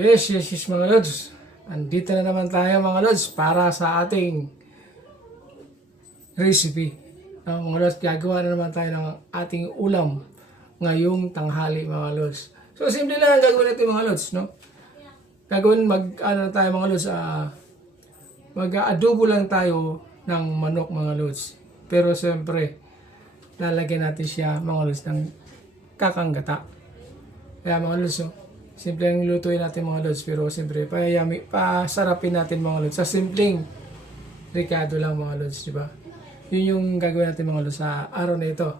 Yes, mga lods. Andito na naman tayo mga lods para sa ating recipe. Mga lods, gagawa na naman tayo ng ating ulam ngayong tanghali mga lods. So simple lang ang gagawin natin mga lods, no? Gagawin tayo mga lods, mag-adobo lang tayo ng manok mga lods. Pero siyempre, lalagyan natin siya mga lods ng kakanggata. Kaya mga lods, no? Simple ang lutuin natin mga lods, pero siyempre pasarapin natin mga lods sa simpleng ricado lang mga lods, di ba? Yun yung gagawin natin mga lods sa araw na ito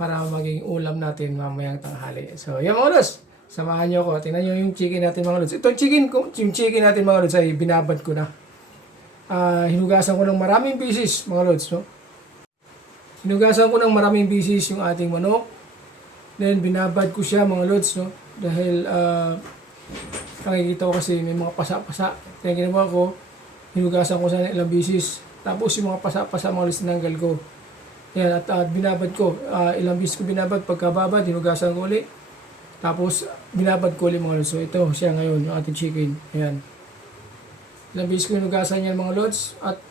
para maging ulam natin mamayang tanghali. So yan mga lods, samahan nyo ako. Tingnan nyo yung chicken natin mga lods. Itong chicken natin mga lods ay binabad ko na. Hinugasan ko ng maraming pieces mga lods, no? Hinugasan ko ng maraming pieces yung ating manok. Then binabad ko siya mga lods, no? Dahil nakikita ko kasi may mga pasa-pasa. Kaya ginawa ko, hinugasan ko sana ilang bisis. Tapos yung mga pasa-pasa mga lods tinanggal ko. Yan, at binabad ko. Ilang bisis ko binabad. Pagkababad, hinugasan ko ulit. Tapos binabad ko ulit mga lods. So ito siya ngayon, yung ating chicken. Ayan. Ilang bisis ko hinugasan yan mga lods. At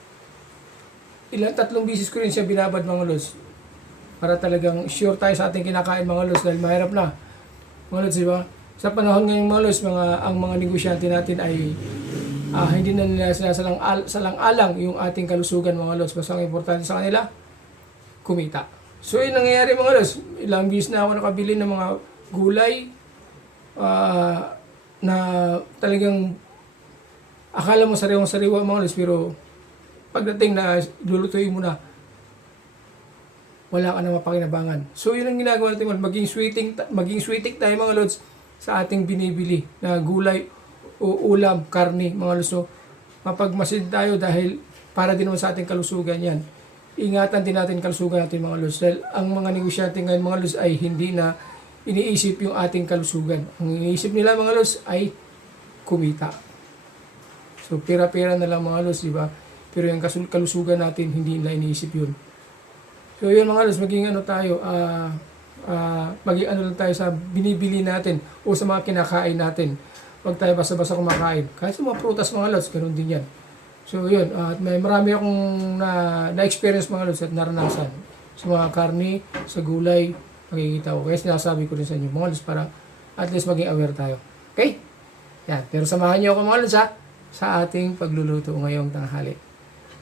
tatlong bisis ko rin siya binabad mga lods. Para talagang sure tayo sa ating kinakain mga lods. Dahil mahirap na. Mga lods, diba? Sa panahon ngayon mga lods, ang mga negosyante natin ay hindi na nila salang-alang yung ating kalusugan mga lods. Basta ang importante sa kanila, kumita. So yun nangyayari mga lods. Ilang bis na ako nakabili ng mga gulay na talagang akala mo sariwang-sariwa mga lods, pero pagdating na lulutuin mo na, wala ka na mapakinabangan. So yun ang ginagawa natin, maging sweeting tayo mga lods sa ating binibili na gulay o ulam, karne mga lods. So mapagmasid tayo dahil para din naman sa ating kalusugan yan. Ingatan din natin kalusugan natin mga lods. Dahil ang mga negosyante ngayon mga lods ay hindi na iniisip yung ating kalusugan. Ang iniisip nila mga lods ay kumita. So pera-pera na lang mga lods, diba? Pero yung kalusugan natin hindi nila iniisip yun. So yun mga lods, maging lang tayo sa binibili natin o sa mga kinakain natin. Huwag tayo basta-basta kumakain. Kahit sa mga prutas mga lods, ganun din yan. So yun, may marami akong na-experience mga lods at naranasan. Sa mga karne, sa gulay, makikita ko. Kaya sinasabi ko rin sa inyo mga lods para at least maging aware tayo. Okay? Yan. Pero samahan niyo ako mga lods sa ating pagluluto ngayong tanghali.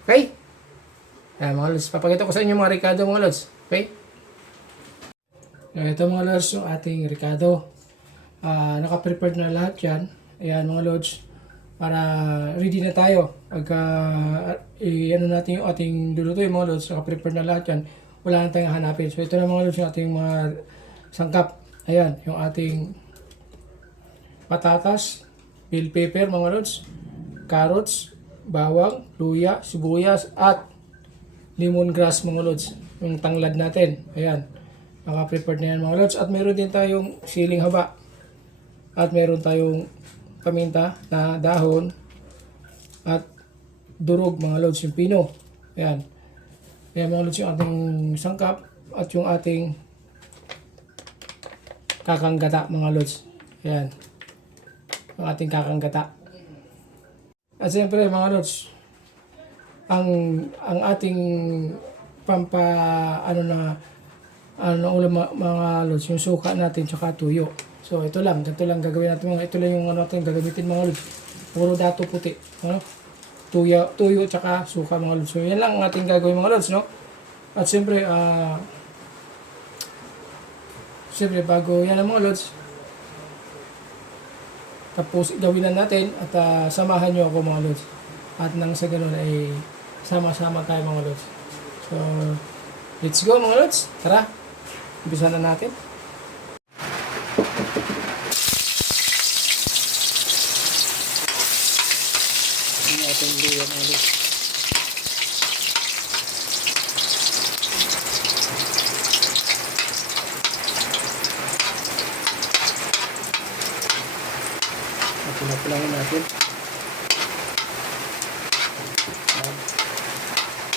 Okay? Ayan mga lods, papakita ko sa inyo mga ricado mga lods. Okay? Ito mga lods, yung ating ricado. Naka-prepared na lahat yan. Ayan mga lods, para ready na tayo. Pagka natin yung ating lulutuin mga lods, naka-prepared na lahat yan. Wala na tayong hanapin. So ito na mga lods, yung ating mga sangkap. Ayan, yung ating patatas, bell pepper mga lods, carrots, bawang, luya, sibuyas, at lemongrass mga lods, yung tanglad natin. Ayan, naka-prepared na yan mga lods. At meron din tayong siling haba. At meron tayong paminta na dahon. At durog mga lods, yung pino. Ayan. Ayan mga lods, yung ating sangkap. At yung ating kakanggata mga lods. Ayan. Yung ating kakanggata. At siyempre mga lods, ang ating ulam mga lods, yung suka natin tsaka tuyo. So ito lang gagawin natin ito lang yung natin gagamitin mga lods. Puro dato puti, tuyo tsaka suka mga lods. So yan lang ang ating gagawin mga lods, no? At siyempre bago yan mga lods, tapos gawin na natin at samahan nyo ako mga lods. At nang sa ganun ay sama-sama tayo mga lods. So, let's go mga lods. Tara, umpisa na natin. Ang ating luya mga lods. Pinapulangin natin.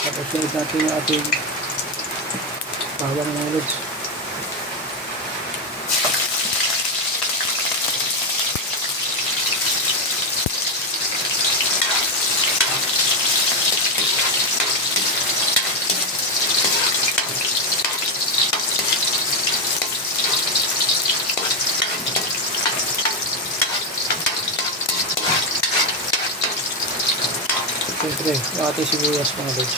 Tapos sunod natin yung ating bawang mga lods. siyempre, yung ating sibuyas mga lods.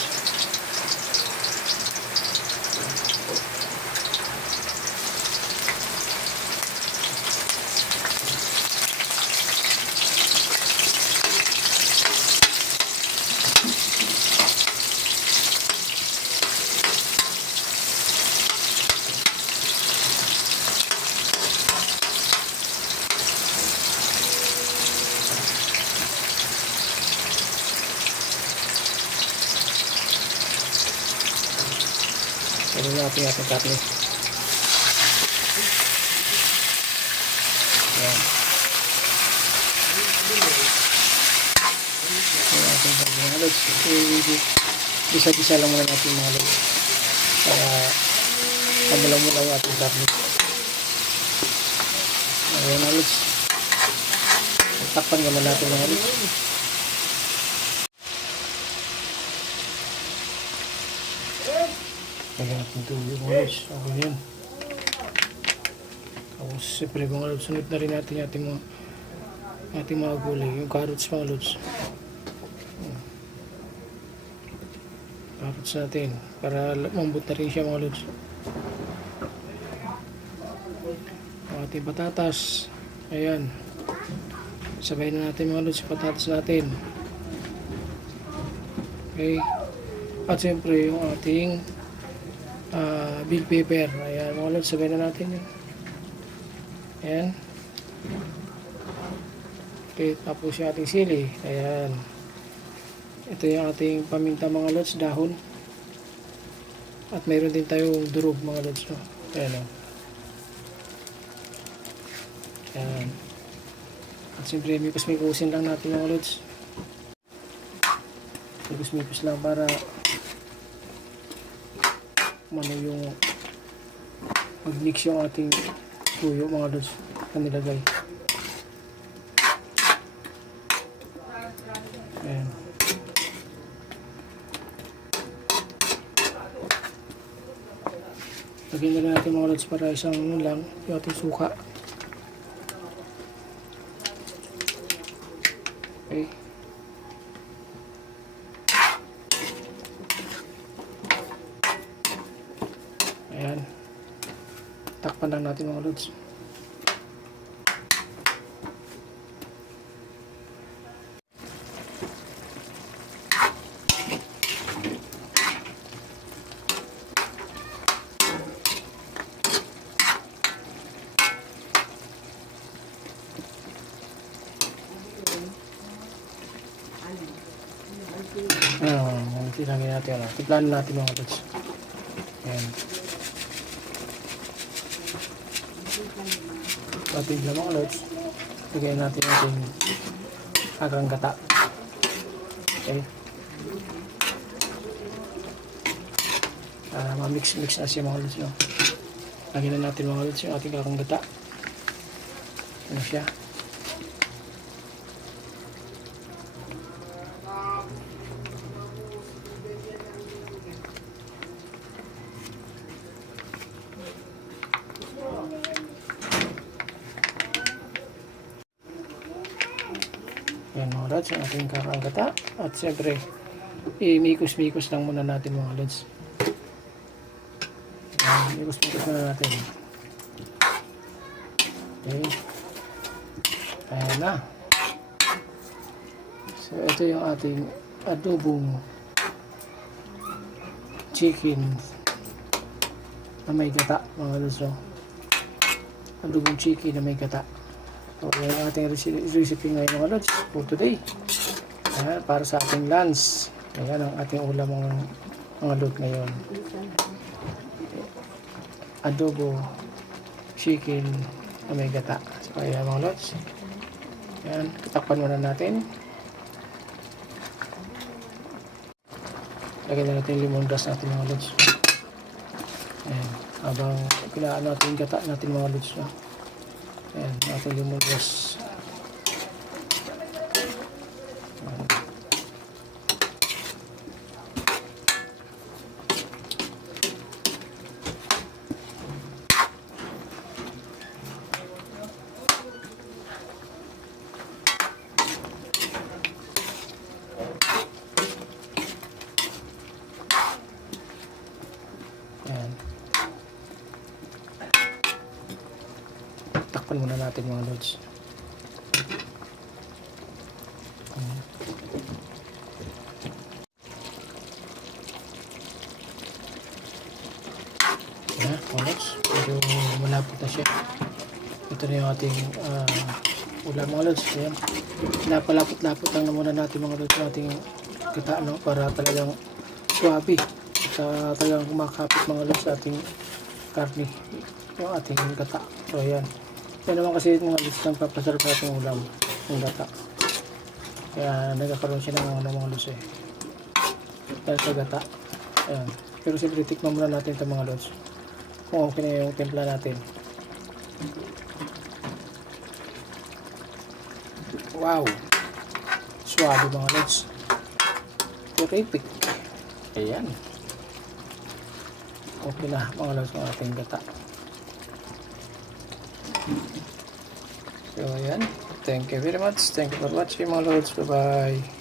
Ano natin ating karne. Ayan. Ayan ating karne mga lods. Bisa-bisa lang muna natin mga lods. Para kamula-mula yung ating karne. Ayan mga lods. Takpan naman natin mga lods. Lagyan natin tuloy mga lods. Okay yan. Tapos siyempre mga lods, sunod na rin natin yung ating mga gulay. Yung carrots mga lods. Carrots natin. Para mambot na rin siya mga lods. Ang ating patatas. Ayan. Sabay na natin mga lods yung patatas natin. Okay. At siyempre yung ating bell pepper. Ayan mga lods, sabay na natin yun. Ayan. Okay, tapos yung ating sili. Ayan. Ito yung ating paminta mga lods, dahon. At mayroon din tayong durog mga lods. No? Ayan o. Ayan. At siyempre, mikos-mikosin lang natin mga lods. Mikos-mikos lang para ano yung mag-mix yung ating tuyo mga lods na nilagay. Ayan. Lagyan na rin natin mga lods para isang lang yung ating suka. Okay. Ayan. Takpan lang natin mga lods. Tilangin natin ano. Tiplanin natin mga lods. Ayan. Ating lang mga lods. Bigyan natin ating agang gata. Okay. Para ma-mix na siya mga lods. No? Lagyan na natin mga lods yung ating agang gata. Ano siya? Yan mga lods, ang ating kakagata. At siyempre, imikos-mikos lang muna natin mga lods. Mikos-mikos muna natin. Okay. Ayan na. So, ito yung ating adobong chicken na may gata mga lods. So, adobong chicken na may gata. So, yan ang ating recipe ngayon mga lods for today. Ayan, para sa ating lunch. Ayan ang ating ulam mga lods ngayon. Adobo chicken na may gata. So, ayan mga lods. Ayan, tatakpan muna natin. Lagyan na natin yung lemongrass natin mga lods. Ayan, habang pinaan natin yung gata natin mga lods. No? Ayan, natin lemongrass. Takpan muna natin mga lods. Yan, mga lods. Medyo malapot na siya. Ito na yung ating ulam mga lods. Ayan. Napalapot-lapot lang na muna natin mga lods yung ating gata, no? Para talagang swabe. At talagang kumakapit mga lods sa ating karni. Yung ating gata. So ayan. Yan naman kasi mga lods ng papasarap sa ating ulam. Yung gata. Kaya nagkakaroon siya ng mga lods eh. Dahil sa gata. Ayan. Pero siyempre tikman muna natin ito mga lods. Kung okay na yung timpla natin. Wow! Suwabe mga lods. Terrific. Ayan. Okay na mga lods ng ating gata. So ayan. Thank you very much. Thank you for watching mga lods. Bye bye.